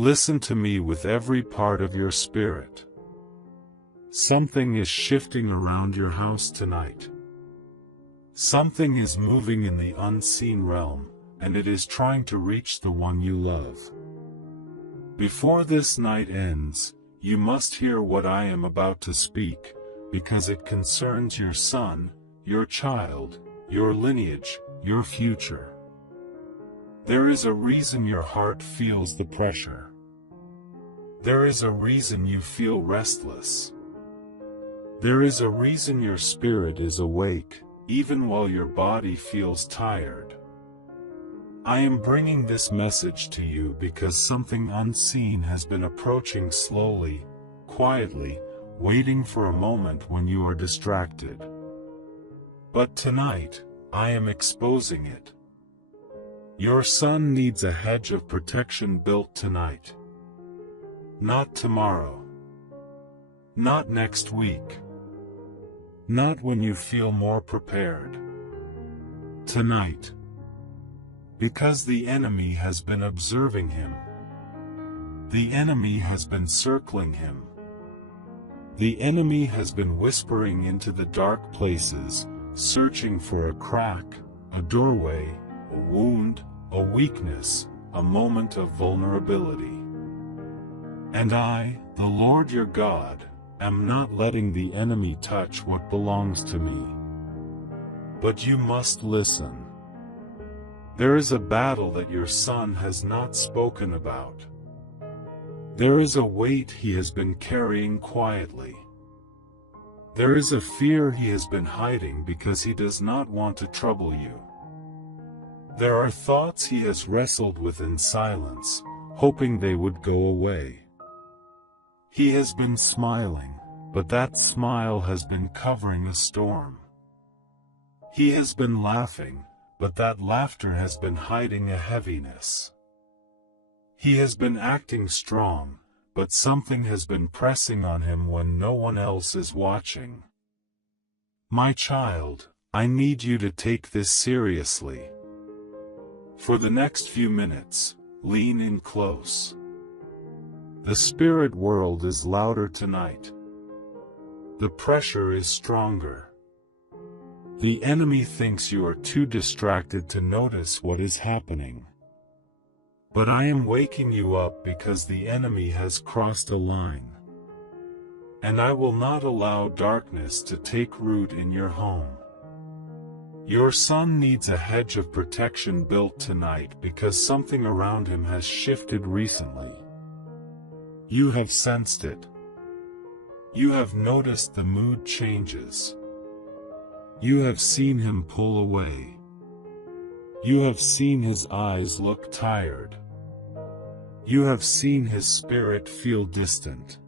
Listen to me with every part of your spirit. Something is shifting around your house tonight. Something is moving in the unseen realm, and it is trying to reach the one you love. Before this night ends, you must hear what I am about to speak, because it concerns your son, your child, your lineage, your future. There is a reason your heart feels the pressure. There is a reason you feel restless. There is a reason your spirit is awake, even while your body feels tired. I am bringing this message to you because something unseen has been approaching slowly, quietly, waiting for a moment when you are distracted. But tonight, I am exposing it. Your son needs a hedge of protection built tonight. Not tomorrow. Not next week. Not when you feel more prepared. Tonight. Because the enemy has been observing him. The enemy has been circling him. The enemy has been whispering into the dark places, searching for a crack, a doorway, a wound, a weakness, a moment of vulnerability. And I, the Lord your God, am not letting the enemy touch what belongs to me. But you must listen. There is a battle that your son has not spoken about. There is a weight he has been carrying quietly. There is a fear he has been hiding because he does not want to trouble you. There are thoughts he has wrestled with in silence, hoping they would go away. He has been smiling, but that smile has been covering a storm. He has been laughing, but that laughter has been hiding a heaviness. He has been acting strong, but something has been pressing on him when no one else is watching. My child, I need you to take this seriously. For the next few minutes, lean in close. The spirit world is louder tonight. The pressure is stronger. The enemy thinks you are too distracted to notice what is happening. But I am waking you up because the enemy has crossed a line. And I will not allow darkness to take root in your home. Your son needs a hedge of protection built tonight because something around him has shifted recently. You have sensed it. You have noticed the mood changes. You have seen him pull away. You have seen his eyes look tired. You have seen his spirit feel distant.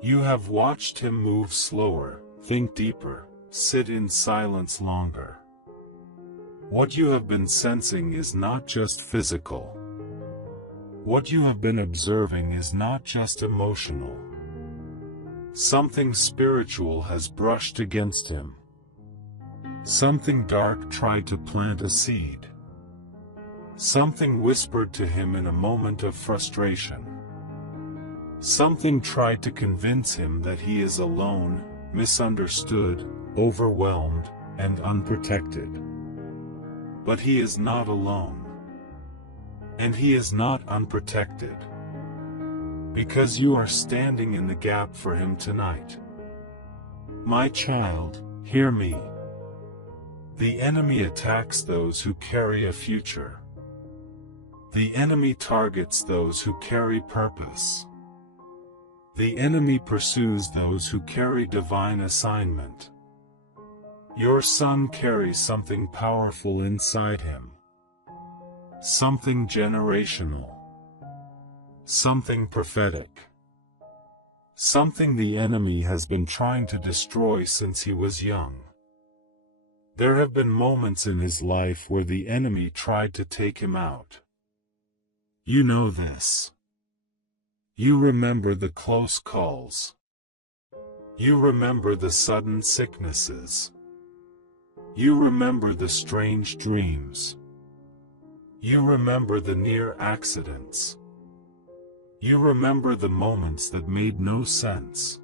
You have watched him move slower, think deeper, sit in silence longer. What you have been sensing is not just physical. What you have been observing is not just emotional. Something spiritual has brushed against him. Something dark tried to plant a seed. Something whispered to him in a moment of frustration. Something tried to convince him that he is alone, misunderstood, overwhelmed, and unprotected. But he is not alone. And he is not unprotected. Because you are standing in the gap for him tonight. My child, hear me. The enemy attacks those who carry a future. The enemy targets those who carry purpose. The enemy pursues those who carry divine assignment. Your son carries something powerful inside him. Something generational. Something prophetic. Something the enemy has been trying to destroy since he was young. There have been moments in his life where the enemy tried to take him out. You know this. You remember the close calls. You remember the sudden sicknesses. You remember the strange dreams. You remember the near accidents. You remember the moments that made no sense.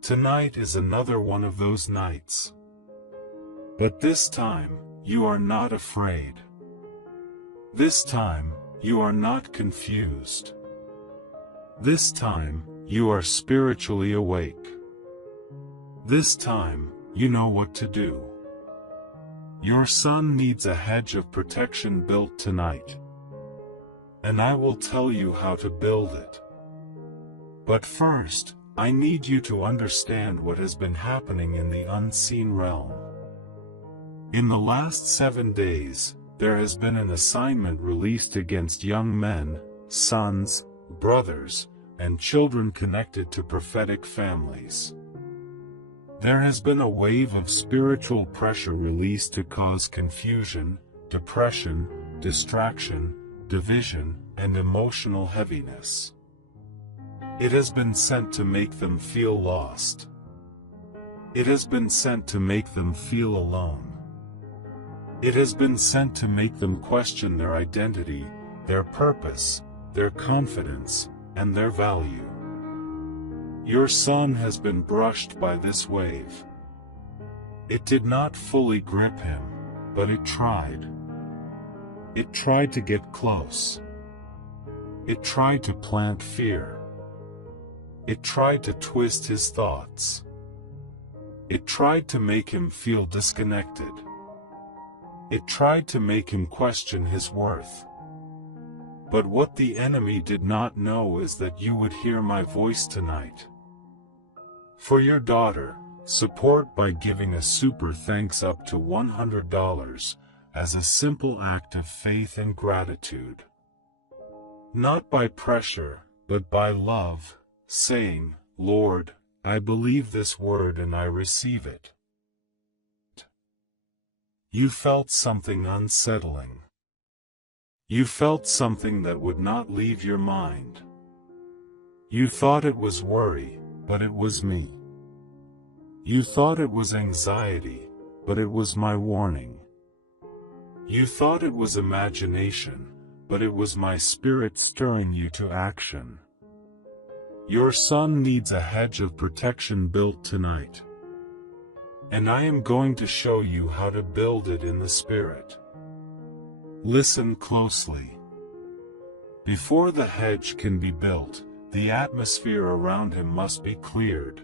Tonight is another one of those nights. But this time, you are not afraid. This time, you are not confused. This time, you are spiritually awake. This time, you know what to do. Your son needs a hedge of protection built tonight. And I will tell you how to build it. But first, I need you to understand what has been happening in the unseen realm. In the last 7 days, there has been an assignment released against young men, sons, brothers, and children connected to prophetic families. There has been a wave of spiritual pressure released to cause confusion, depression, distraction, division, and emotional heaviness. It has been sent to make them feel lost. It has been sent to make them feel alone. It has been sent to make them question their identity, their purpose, their confidence, and their value. Your son has been brushed by this wave. It did not fully grip him, but it tried. It tried to get close. It tried to plant fear. It tried to twist his thoughts. It tried to make him feel disconnected. It tried to make him question his worth. But what the enemy did not know is that you would hear my voice tonight. For your daughter, support by giving a super thanks up to $100 as a simple act of faith and gratitude. Not by pressure, but by love, saying, Lord, I believe this word and I receive it. You felt something unsettling. You felt something that would not leave your mind. You thought it was worry, but it was me. You thought it was anxiety, but it was my warning. You thought it was imagination, but it was my spirit stirring you to action. Your son needs a hedge of protection built tonight. And I am going to show you how to build it in the Spirit. Listen closely. Before the hedge can be built, the atmosphere around him must be cleared.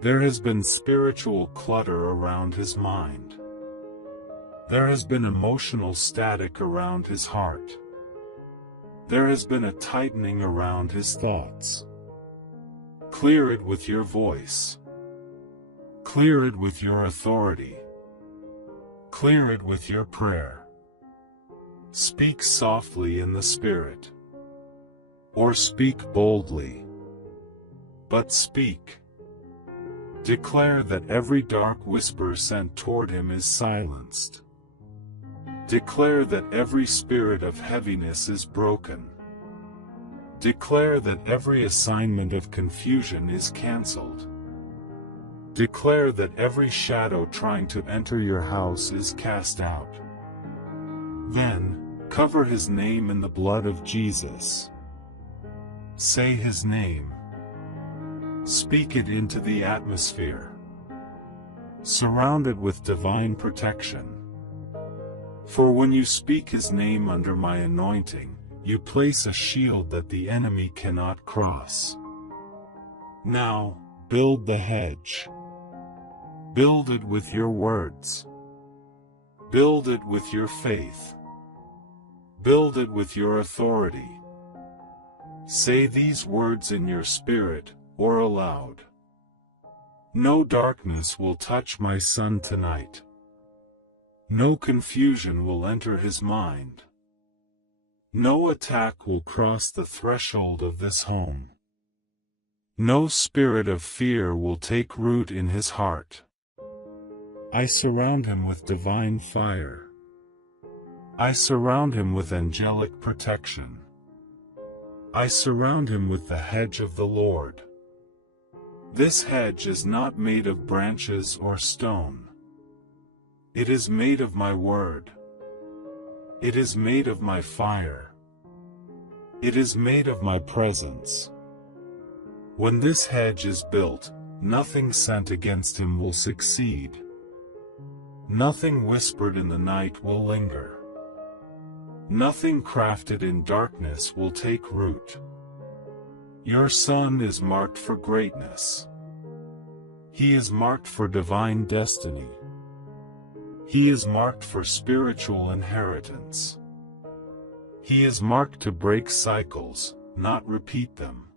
There has been spiritual clutter around his mind. There has been emotional static around his heart. There has been a tightening around his thoughts. Clear it with your voice. Clear it with your authority. Clear it with your prayer. Speak softly in the Spirit. Or speak boldly. But speak. Declare that every dark whisper sent toward him is silenced. Declare that every spirit of heaviness is broken. Declare that every assignment of confusion is canceled. Declare that every shadow trying to enter your house is cast out. Then, cover his name in the blood of Jesus. Say his name. Speak it into the atmosphere. Surround it with divine protection. For when you speak his name under my anointing, you place a shield that the enemy cannot cross. Now, build the hedge. Build it with your words. Build it with your faith. Build it with your authority. Say these words in your spirit, or aloud. No darkness will touch my son tonight. No confusion will enter his mind. No attack will cross the threshold of this home. No spirit of fear will take root in his heart. I surround him with divine fire. I surround him with angelic protection. I surround him with the hedge of the Lord. This hedge is not made of branches or stone. It is made of my word. It is made of my fire. It is made of my presence. When this hedge is built, nothing sent against him will succeed. Nothing whispered in the night will linger. Nothing crafted in darkness will take root. Your son is marked for greatness. He is marked for divine destiny. He is marked for spiritual inheritance. He is marked to break cycles, not repeat them.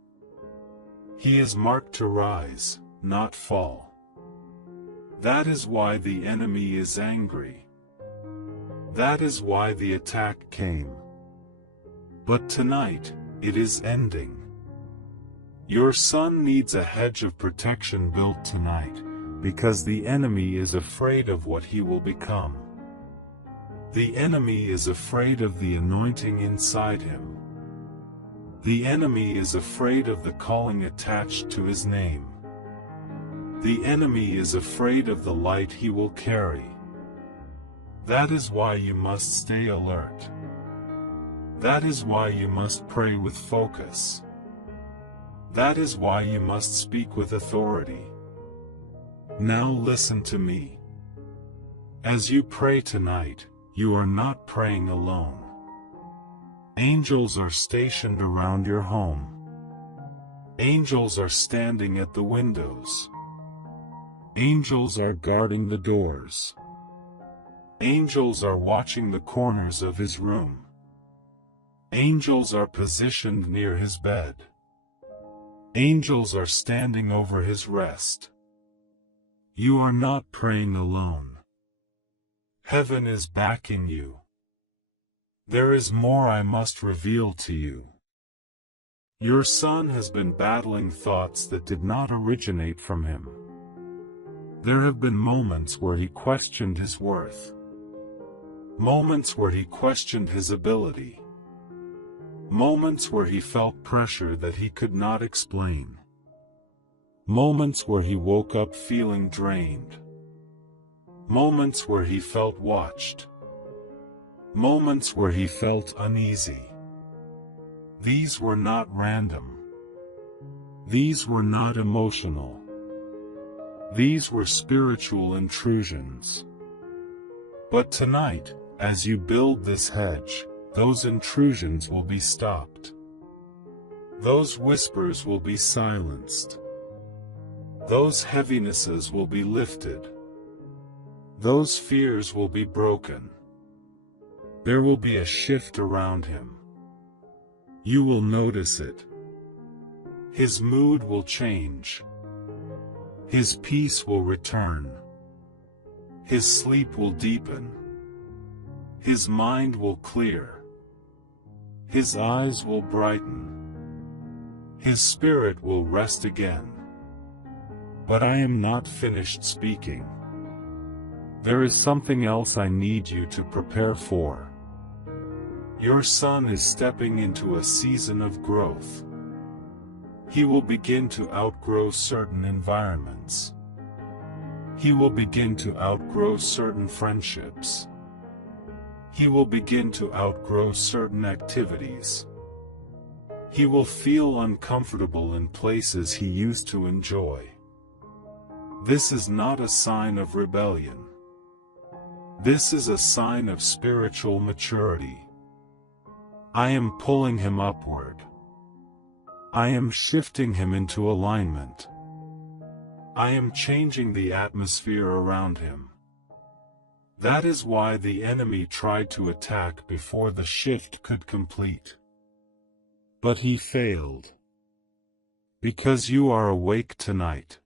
He is marked to rise, not fall. That is why the enemy is angry. That is why the attack came. But tonight, it is ending. Your son needs a hedge of protection built tonight, because the enemy is afraid of what he will become. The enemy is afraid of the anointing inside him. The enemy is afraid of the calling attached to his name. The enemy is afraid of the light he will carry. That is why you must stay alert. That is why you must pray with focus. That is why you must speak with authority. Now listen to me. As you pray tonight, you are not praying alone. Angels are stationed around your home. Angels are standing at the windows. Angels are guarding the doors. Angels are watching the corners of his room. Angels are positioned near his bed. Angels are standing over his rest. You are not praying alone. Heaven is backing you. There is more I must reveal to you. Your son has been battling thoughts that did not originate from him. There have been moments where he questioned his worth. Moments where he questioned his ability. Moments where he felt pressure that he could not explain. Moments where he woke up feeling drained. Moments where he felt watched. Moments where he felt uneasy. These were not random. These were not emotional. These were spiritual intrusions. But tonight, as you build this hedge, those intrusions will be stopped. Those whispers will be silenced. Those heavinesses will be lifted. Those fears will be broken. There will be a shift around him. You will notice it. His mood will change. His peace will return. His sleep will deepen. His mind will clear. His eyes will brighten. His spirit will rest again. But I am not finished speaking. There is something else I need you to prepare for. Your son is stepping into a season of growth. He will begin to outgrow certain environments. He will begin to outgrow certain friendships. He will begin to outgrow certain activities. He will feel uncomfortable in places he used to enjoy. This is not a sign of rebellion. This is a sign of spiritual maturity. I am pulling him upward. I am shifting him into alignment. I am changing the atmosphere around him. That is why the enemy tried to attack before the shift could complete. But he failed. Because you are awake tonight.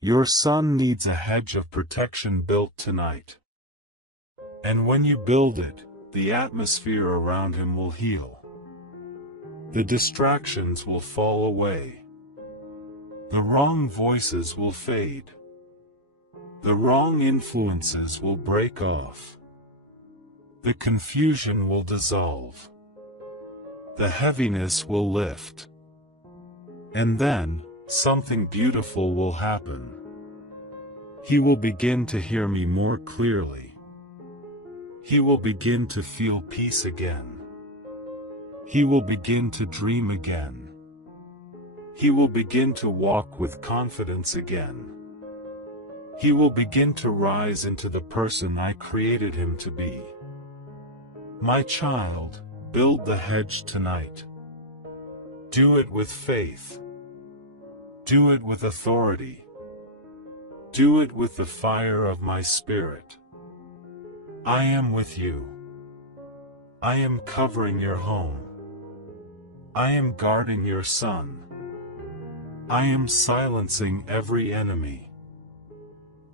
Your son needs a hedge of protection built tonight. And when you build it, the atmosphere around him will heal. The distractions will fall away. The wrong voices will fade. The wrong influences will break off. The confusion will dissolve. The heaviness will lift. And then, something beautiful will happen. He will begin to hear me more clearly. He will begin to feel peace again. He will begin to dream again. He will begin to walk with confidence again. He will begin to rise into the person I created him to be. My child, build the hedge tonight. Do it with faith. Do it with authority. Do it with the fire of my Spirit. I am with you. I am covering your home. I am guarding your son. I am silencing every enemy.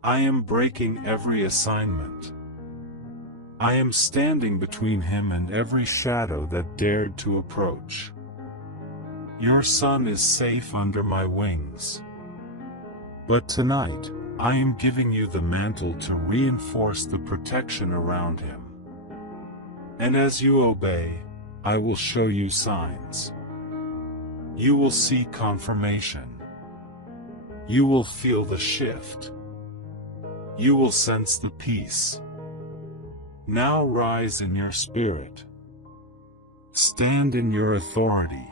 I am breaking every assignment. I am standing between him and every shadow that dared to approach. Your son is safe under my wings. But tonight, I am giving you the mantle to reinforce the protection around him. And as you obey, I will show you signs. You will see confirmation. You will feel the shift. You will sense the peace. Now rise in your spirit. Stand in your authority.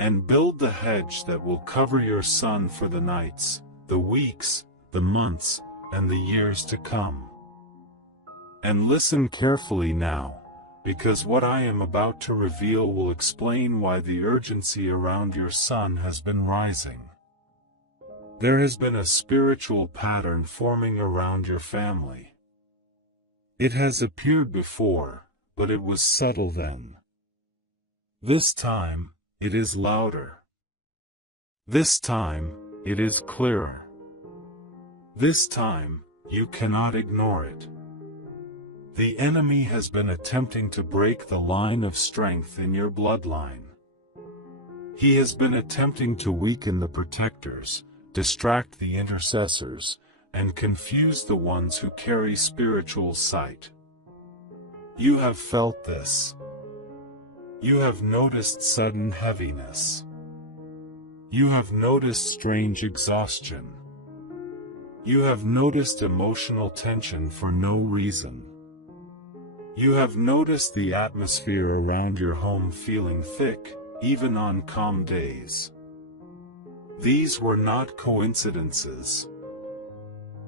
And build the hedge that will cover your son for the nights, the weeks, the months, and the years to come. And listen carefully now, because what I am about to reveal will explain why the urgency around your son has been rising. There has been a spiritual pattern forming around your family. It has appeared before, but it was subtle then. This time, it is louder. This time, it is clearer. This time, you cannot ignore it. The enemy has been attempting to break the line of strength in your bloodline. He has been attempting to weaken the protectors, distract the intercessors, and confuse the ones who carry spiritual sight. You have felt this. You have noticed sudden heaviness. You have noticed strange exhaustion. You have noticed emotional tension for no reason. You have noticed the atmosphere around your home feeling thick, even on calm days. These were not coincidences.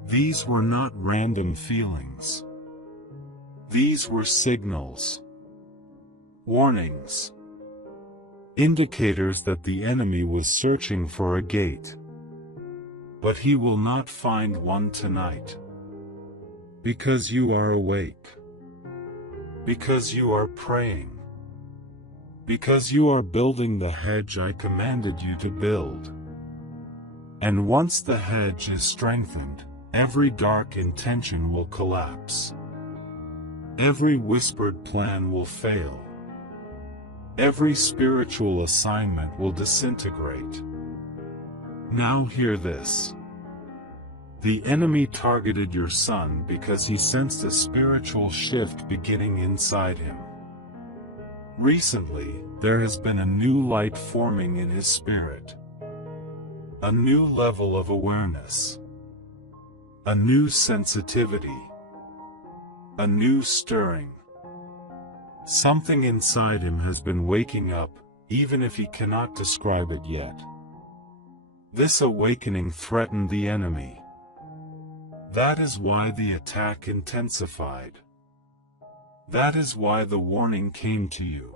These were not random feelings. These were signals, warnings, indicators that the enemy was searching for a gate. But he will not find one tonight. Because you are awake. Because you are praying. Because you are building the hedge I commanded you to build. And once the hedge is strengthened, every dark intention will collapse. Every whispered plan will fail. Every spiritual assignment will disintegrate. Now hear this. The enemy targeted your son because he sensed a spiritual shift beginning inside him. Recently, there has been a new light forming in his spirit. A new level of awareness. A new sensitivity. A new stirring. Something inside him has been waking up, even if he cannot describe it yet. This awakening threatened the enemy. That is why the attack intensified. That is why the warning came to you.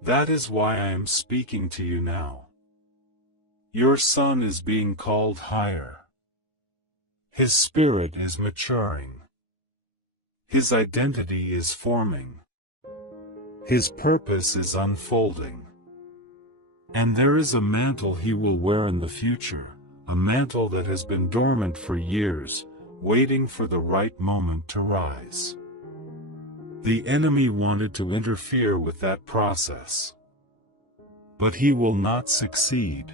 That is why I am speaking to you now. Your son is being called higher. His spirit is maturing. His identity is forming. His purpose is unfolding. And there is a mantle he will wear in the future, a mantle that has been dormant for years, waiting for the right moment to rise. The enemy wanted to interfere with that process. But he will not succeed.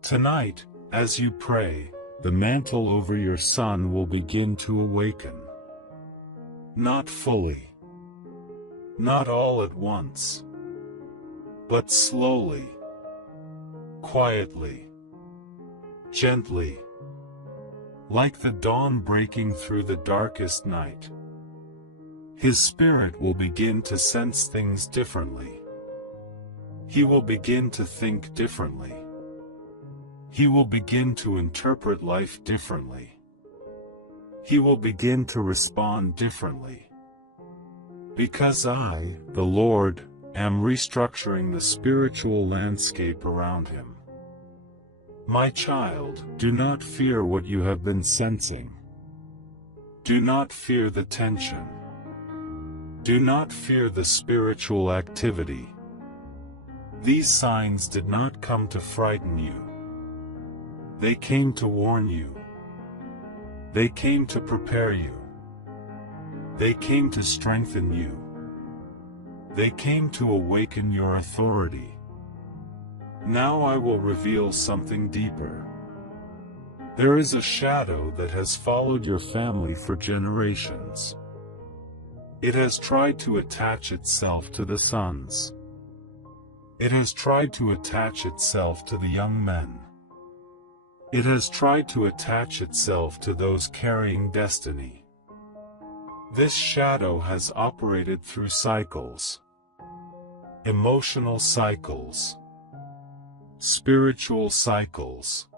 Tonight, as you pray, the mantle over your son will begin to awaken. Not fully. Not all at once. But slowly. Quietly. Gently. Like the dawn breaking through the darkest night. His spirit will begin to sense things differently. He will begin to think differently. He will begin to interpret life differently. He will begin to respond differently. Because I, the Lord, am restructuring the spiritual landscape around him. My child, do not fear what you have been sensing. Do not fear the tension. Do not fear the spiritual activity. These signs did not come to frighten you. They came to warn you. They came to prepare you. They came to strengthen you. They came to awaken your authority. Now I will reveal something deeper. There is a shadow that has followed your family for generations. It has tried to attach itself to the sons. It has tried to attach itself to the young men. It has tried to attach itself to those carrying destiny. This shadow has operated through cycles. Emotional cycles. Spiritual cycles.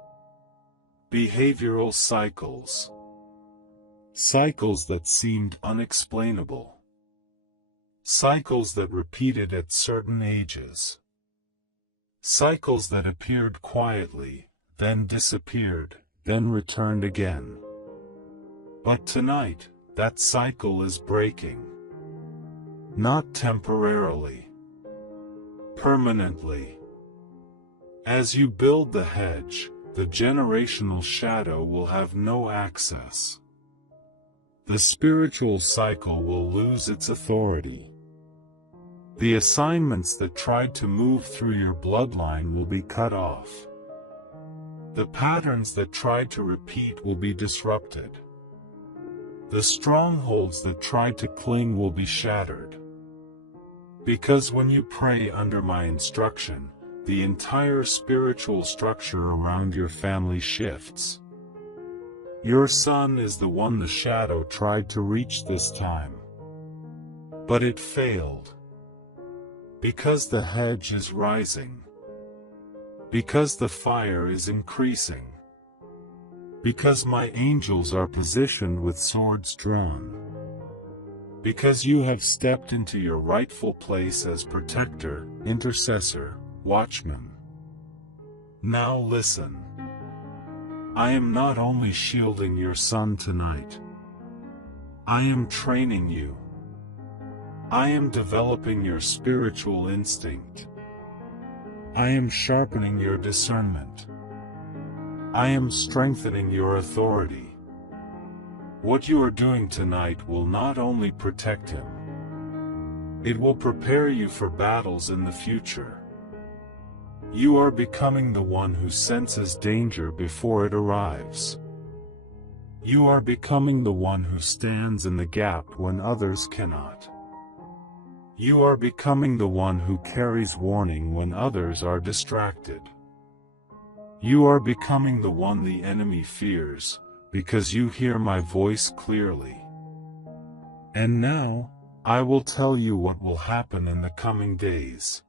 Behavioral cycles. Cycles that seemed unexplainable. Cycles that repeated at certain ages. Cycles that appeared quietly, then disappeared, then returned again. But tonight, that cycle is breaking. Not temporarily. Permanently. As you build the hedge, the generational shadow will have no access. The spiritual cycle will lose its authority. The assignments that tried to move through your bloodline will be cut off. The patterns that tried to repeat will be disrupted. The strongholds that tried to cling will be shattered. Because when you pray under my instruction, the entire spiritual structure around your family shifts. Your son is the one the shadow tried to reach this time. But it failed. Because the hedge is rising. Because the fire is increasing. Because my angels are positioned with swords drawn. Because you have stepped into your rightful place as protector, intercessor, watchman. Now listen. I am not only shielding your son tonight. I am training you. I am developing your spiritual instinct. I am sharpening your discernment. I am strengthening your authority. What you are doing tonight will not only protect him. It will prepare you for battles in the future. You are becoming the one who senses danger before it arrives. You are becoming the one who stands in the gap when others cannot. You are becoming the one who carries warning when others are distracted. You are becoming the one the enemy fears, because you hear my voice clearly. And now, I will tell you what will happen in the coming days.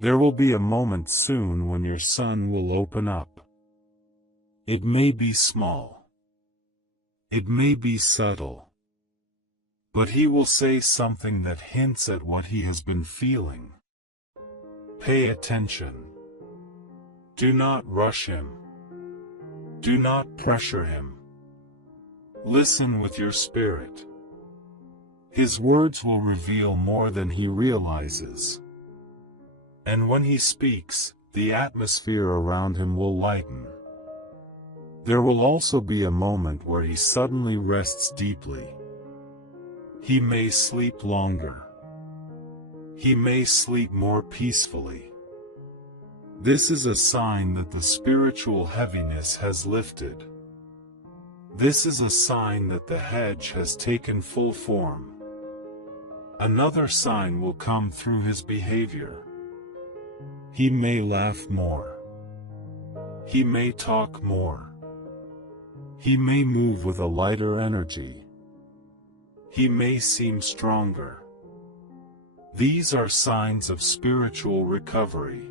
There will be a moment soon when your son will open up. It may be small. It may be subtle. But he will say something that hints at what he has been feeling. Pay attention. Do not rush him. Do not pressure him. Listen with your spirit. His words will reveal more than he realizes. And when he speaks, the atmosphere around him will lighten. There will also be a moment where he suddenly rests deeply. He may sleep longer. He may sleep more peacefully. This is a sign that the spiritual heaviness has lifted. This is a sign that the hedge has taken full form. Another sign will come through his behavior. He may laugh more. He may talk more. He may move with a lighter energy. he may seem stronger. These are signs of spiritual recovery.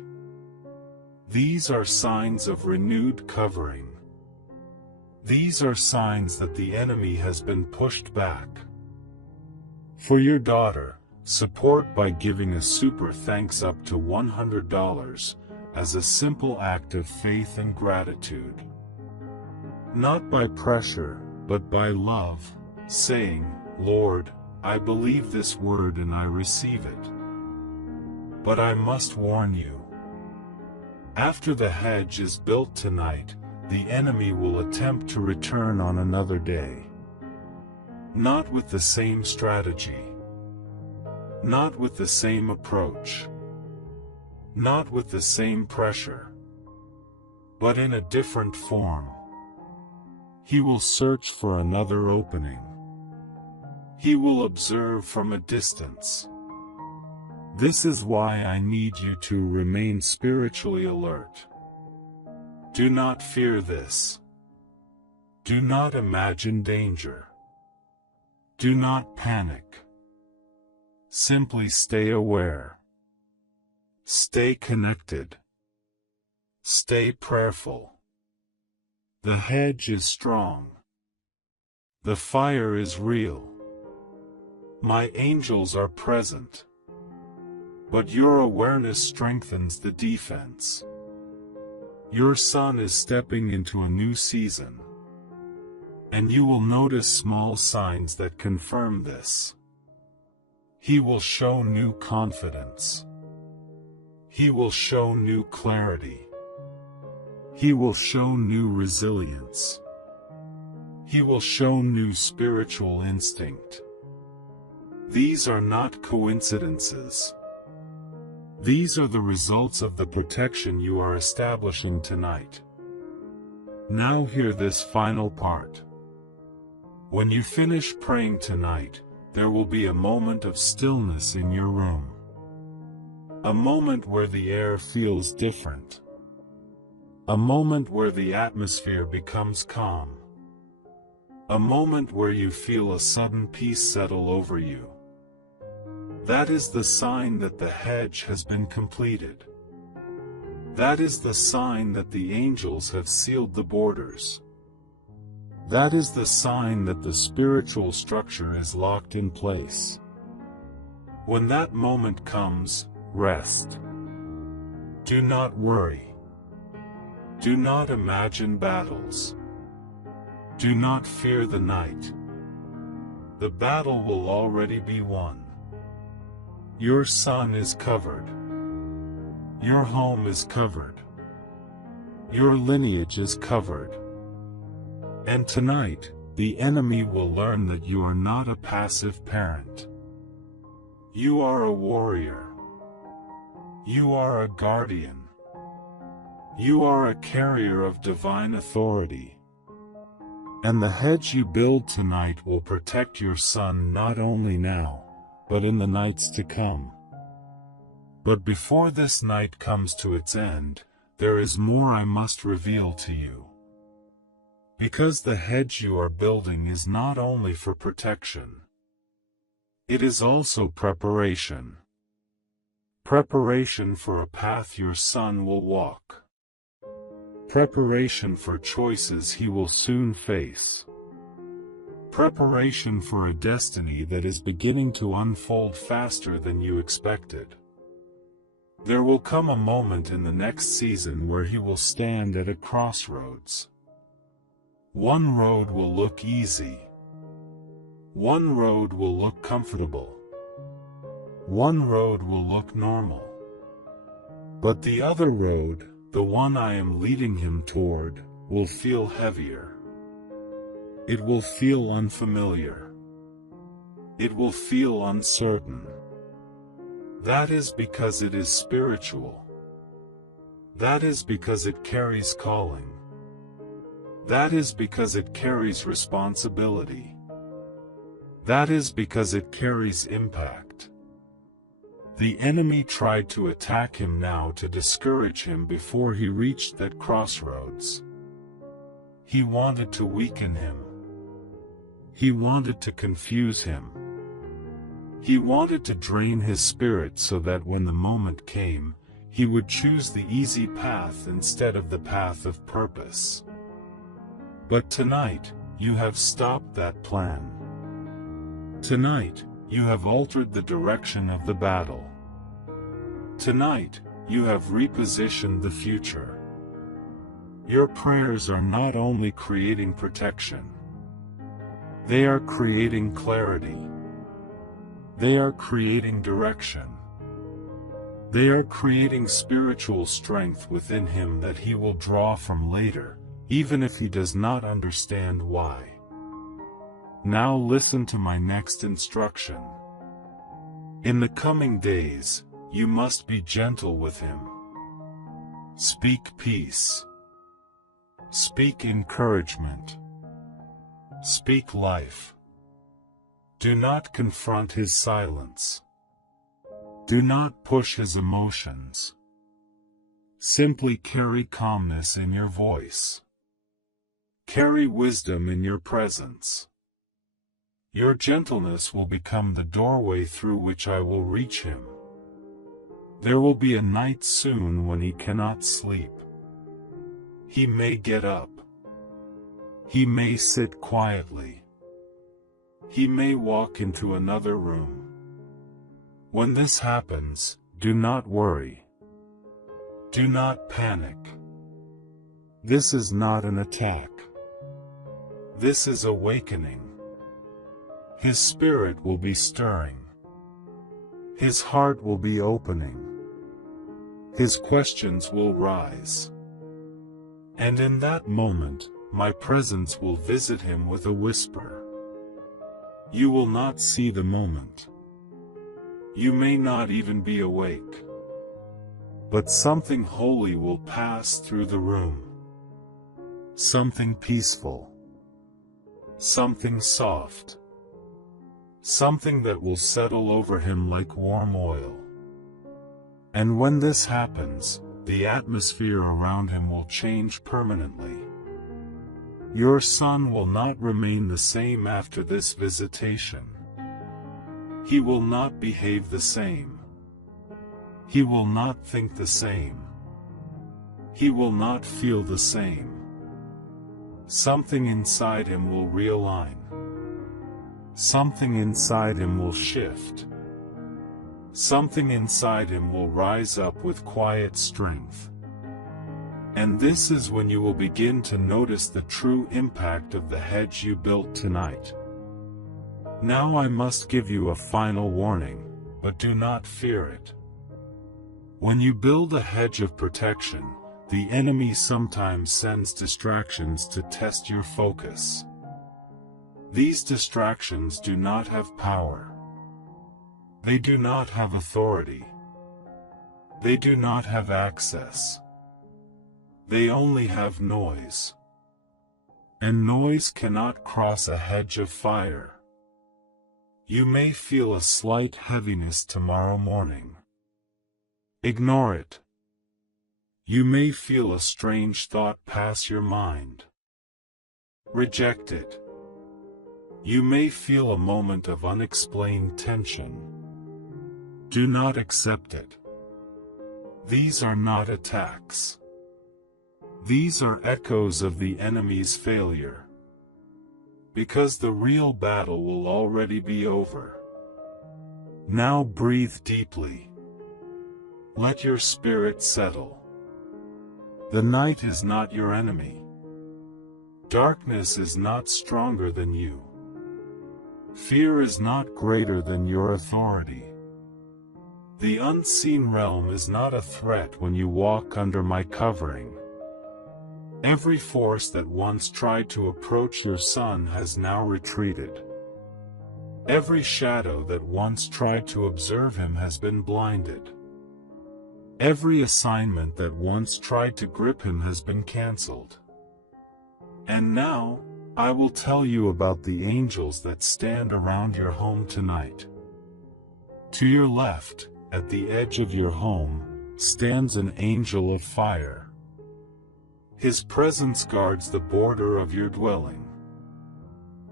These are signs of renewed covering. These are signs that the enemy has been pushed back. For your daughter, support by giving a super thanks up to $100 as a simple act of faith and gratitude. Not by pressure, but by love, saying, Lord, I believe this word and I receive it. But I must warn you. After the hedge is built tonight, the enemy will attempt to return on another day. Not with the same strategy. Not with the same approach. Not with the same pressure. But in a different form. He will search for another opening. He will observe from a distance. This is why I need you to remain spiritually alert. Do not fear this. Do not imagine danger. Do not panic. Simply stay aware. Stay connected. Stay prayerful. The hedge is strong. The fire is real. My angels are present. But your awareness strengthens the defense. Your son is stepping into a new season. And you will notice small signs that confirm this. He will show new confidence. He will show new clarity. He will show new resilience. He will show new spiritual instinct. These are not coincidences. These are the results of the protection you are establishing tonight. Now hear this final part. When you finish praying tonight, there will be a moment of stillness in your room. A moment where the air feels different. A moment where the atmosphere becomes calm. A moment where you feel a sudden peace settle over you. That is the sign that the hedge has been completed. That is the sign that the angels have sealed the borders. That is the sign that the spiritual structure is locked in place. When that moment comes, rest. Do not worry. Do not imagine battles. Do not fear the night. The battle will already be won. Your son is covered. Your home is covered. Your lineage is covered. And tonight, the enemy will learn that you are not a passive parent. You are a warrior. You are a guardian. You are a carrier of divine authority. And the hedge you build tonight will protect your son not only now, but in the nights to come. But before this night comes to its end, there is more I must reveal to you. Because the hedge you are building is not only for protection. It is also preparation. Preparation for a path your son will walk. Preparation for choices he will soon face. Preparation for a destiny that is beginning to unfold faster than you expected. There will come a moment in the next season where he will stand at a crossroads. One road will look easy. One road will look comfortable. One road will look normal. But the other road, the one I am leading him toward, will feel heavier. It will feel unfamiliar. It will feel uncertain. That is because it is spiritual. That is because it carries calling. That is because it carries responsibility. That is because it carries impact. The enemy tried to attack him now to discourage him before he reached that crossroads. He wanted to weaken him. He wanted to confuse him. He wanted to drain his spirit so that when the moment came, he would choose the easy path instead of the path of purpose. But tonight, you have stopped that plan. Tonight, you have altered the direction of the battle. Tonight, you have repositioned the future. Your prayers are not only creating protection. They are creating clarity. They are creating direction. They are creating spiritual strength within him that he will draw from later, even if he does not understand why. Now listen to my next instruction. In the coming days, you must be gentle with him. Speak peace. Speak encouragement. Speak life. Do not confront his silence. Do not push his emotions. Simply carry calmness in your voice. Carry wisdom in your presence. Your gentleness will become the doorway through which I will reach him. There will be a night soon when he cannot sleep. He may get up. He may sit quietly. He may walk into another room. When this happens, do not worry. Do not panic. This is not an attack. This is awakening. His spirit will be stirring. His heart will be opening. His questions will rise. And in that moment, my presence will visit him with a whisper. You will not see the moment. You may not even be awake. But something holy will pass through the room. Something peaceful. Something soft. Something that will settle over him like warm oil. And when this happens, the atmosphere around him will change permanently. Your son will not remain the same after this visitation. He will not behave the same. He will not think the same. He will not feel the same. Something inside him will realign. Something inside him will shift. Something inside him will rise up with quiet strength. And this is when you will begin to notice the true impact of the hedge you built tonight. Now I must give you a final warning, but do not fear it. When you build a hedge of protection, the enemy sometimes sends distractions to test your focus. These distractions do not have power. They do not have authority. They do not have access. They only have noise. And noise cannot cross a hedge of fire. You may feel a slight heaviness tomorrow morning. Ignore it. You may feel a strange thought pass your mind. Reject it. You may feel a moment of unexplained tension. Do not accept it. These are not attacks. These are echoes of the enemy's failure. Because the real battle will already be over. Now breathe deeply. Let your spirit settle. The night is not your enemy. Darkness is not stronger than you. Fear is not greater than your authority. The unseen realm is not a threat when you walk under my covering. Every force that once tried to approach your son has now retreated. Every shadow that once tried to observe him has been blinded. Every assignment that once tried to grip him has been cancelled. And now, I will tell you about the angels that stand around your home tonight. To your left, at the edge of your home, stands an angel of fire. His presence guards the border of your dwelling.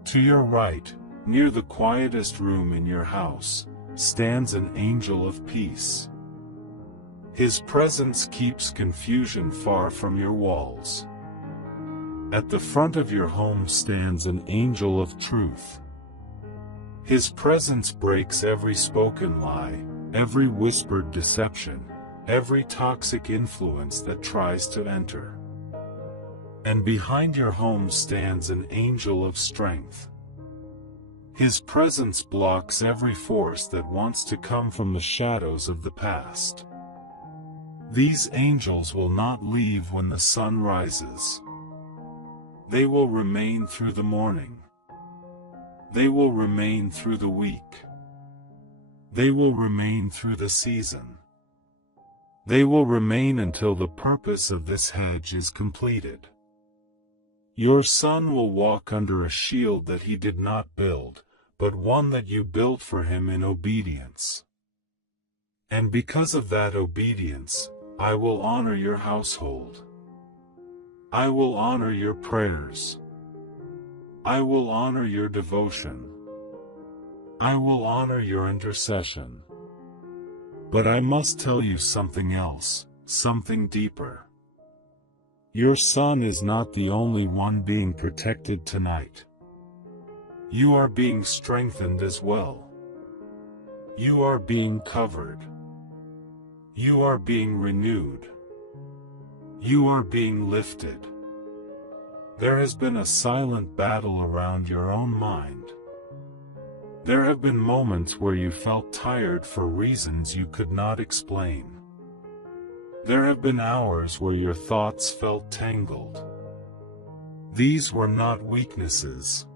To your right, near the quietest room in your house, stands an angel of peace. His presence keeps confusion far from your walls. At the front of your home stands an angel of truth. His presence breaks every spoken lie, every whispered deception, every toxic influence that tries to enter. And behind your home stands an angel of strength. His presence blocks every force that wants to come from the shadows of the past. These angels will not leave when the sun rises. They will remain through the morning. They will remain through the week. They will remain through the season. They will remain until the purpose of this hedge is completed. Your son will walk under a shield that he did not build, but one that you built for him in obedience. And because of that obedience, I will honor your household. I will honor your prayers. I will honor your devotion. I will honor your intercession. But I must tell you something else, something deeper. Your son is not the only one being protected tonight. You are being strengthened as well. You are being covered. You are being renewed. You are being lifted. There has been a silent battle around your own mind. There have been moments where you felt tired for reasons you could not explain. There have been hours where your thoughts felt tangled. These were not weaknesses.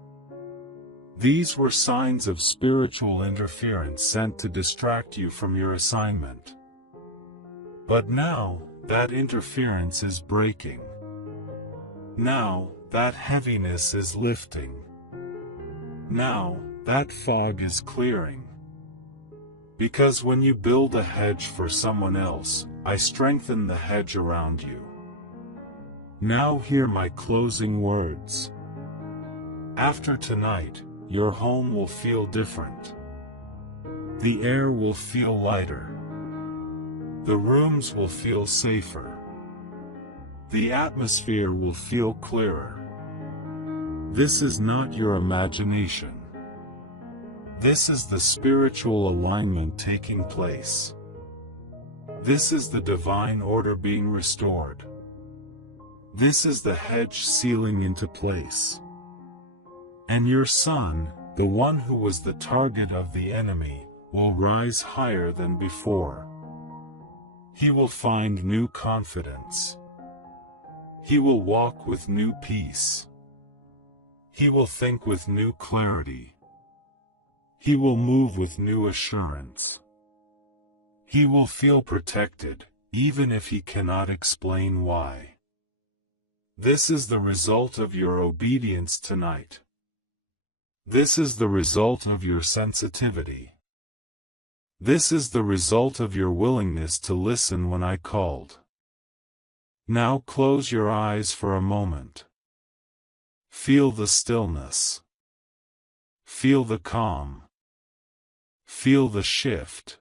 These were signs of spiritual interference sent to distract you from your assignment. But now, that interference is breaking. Now, that heaviness is lifting. Now, that fog is clearing. Because when you build a hedge for someone else, I strengthen the hedge around you. Now hear my closing words. After tonight, your home will feel different. The air will feel lighter. The rooms will feel safer. The atmosphere will feel clearer. This is not your imagination. This is the spiritual alignment taking place. This is the divine order being restored. This is the hedge sealing into place. And your son, the one who was the target of the enemy, will rise higher than before. He will find new confidence. He will walk with new peace. He will think with new clarity. He will move with new assurance. He will feel protected, even if he cannot explain why. This is the result of your obedience tonight. This is the result of your sensitivity. This is the result of your willingness to listen when I called. Now close your eyes for a moment. Feel the stillness. Feel the calm. Feel the shift.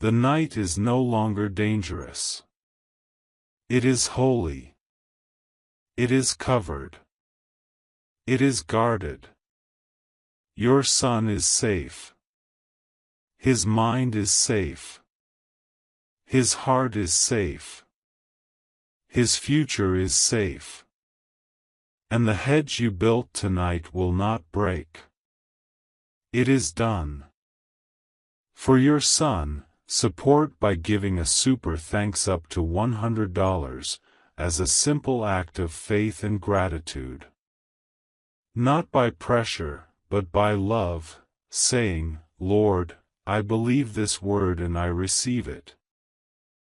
The night is no longer dangerous. It is holy. It is covered. It is guarded. Your son is safe. His mind is safe. His heart is safe. His future is safe. And the hedge you built tonight will not break. It is done. For your son, support by giving a super thanks up to $100 as a simple act of faith and gratitude. Not by pressure, but by love, saying, Lord, I believe this word and I receive it.